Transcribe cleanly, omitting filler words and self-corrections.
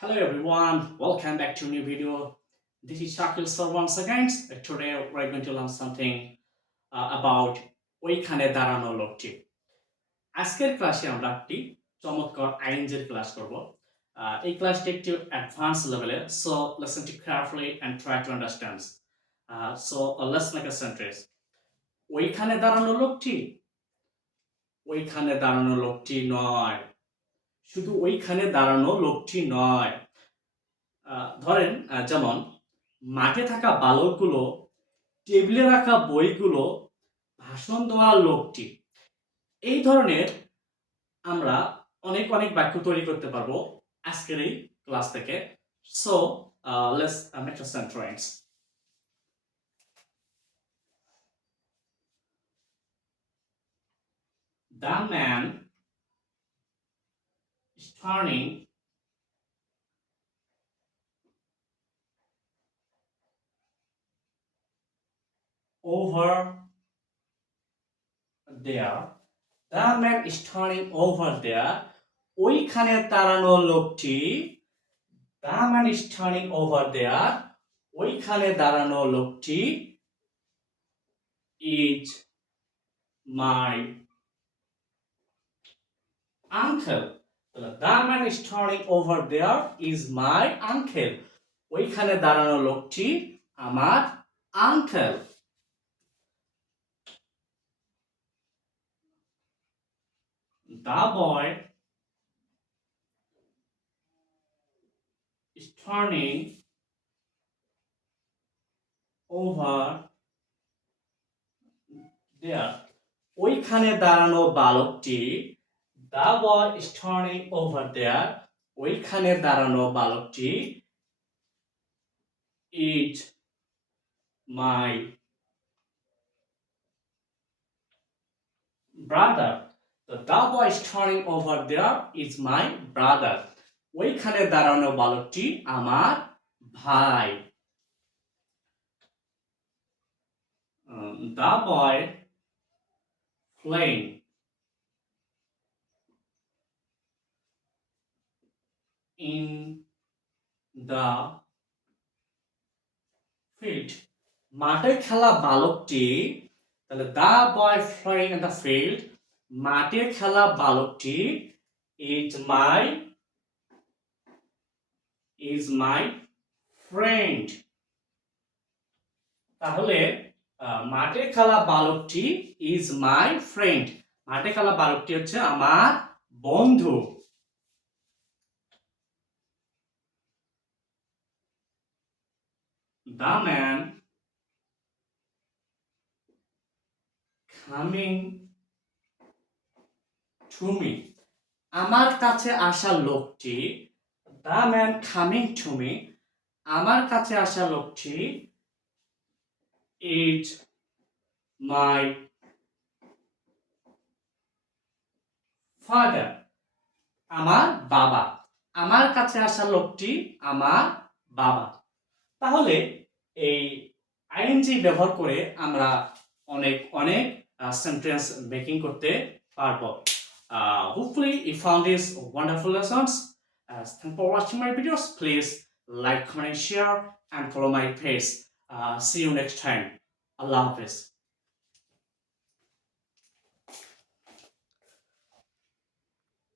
Hello everyone, welcome back to a new video. This is Shakil sir once again. Today we're going to learn something about ওইখানে দাঁড়ানো লোকটি। আজকের ক্লাসে আমরা একটি চমৎকার আইএনজির ক্লাস করব। এই ক্লাসটি একটু অ্যাডভান্স লেভেলের, so listen to carefully and try to understand. Let's make a sentence. ওইখানে দাঁড়ানো লোকটি, ওইখানে দাঁড়ানো লোকটি নয়। শুধু ওইখানে দাঁড়ানো লোকটি নয়। ধরেন যেমন মাঠে থাকা বালকগুলো, টেবিলে রাখা বইগুলো, ভাষণ দেওয়া লোকটি। এই ধরনের আমরা অনেক বাক্য তৈরি করতে পারবো আজকের এই ক্লাস থেকে। So let's make a sentence. The man is turning over there. The man is turning over there. ওইখানে দাঁড়ানো লোকটি, the man is turning over there. ওইখানে দাঁড়ানো লোকটি is my uncle. The man is turning over there is my uncle. ওইখানে দাঁড়ানো লোকটি আমার uncle. The boy is turning over there. ওইখানে দাঁড়ানো বালকটি, the boy is turning over there. ওইখানে দাঁড়ানো বালকটি is my brother. The boy is turning over there is my brother. ওইখানে দাঁড়ানো বালকটি আমার ভাই। The boy playing in the field. মাঠে খেলা বালকটি, তাহলে the boy playing in the field, মাঠে খেলা বালকটি is my friend. তাহলে মাঠে খেলা বালকটি is my friend. মাঠে খেলা বালকটি হচ্ছে আমার বন্ধু। The man coming to me. আমার কাছে আসা লোকটি, the man coming to me, আমার কাছে আসা লোকটি is my father. আমার বাবা। আমার কাছে আসা লোকটি আমার বাবা। তাহলে এই আইএনজি ব্যবহার করে আমরা অনেক সেন্টেন্স মেকিং করতে পারবো। Hopefully you found these wonderful lessons. Thanks for watching my videos. Please like, comment, share and follow my page. See you next time. Allah Hafiz.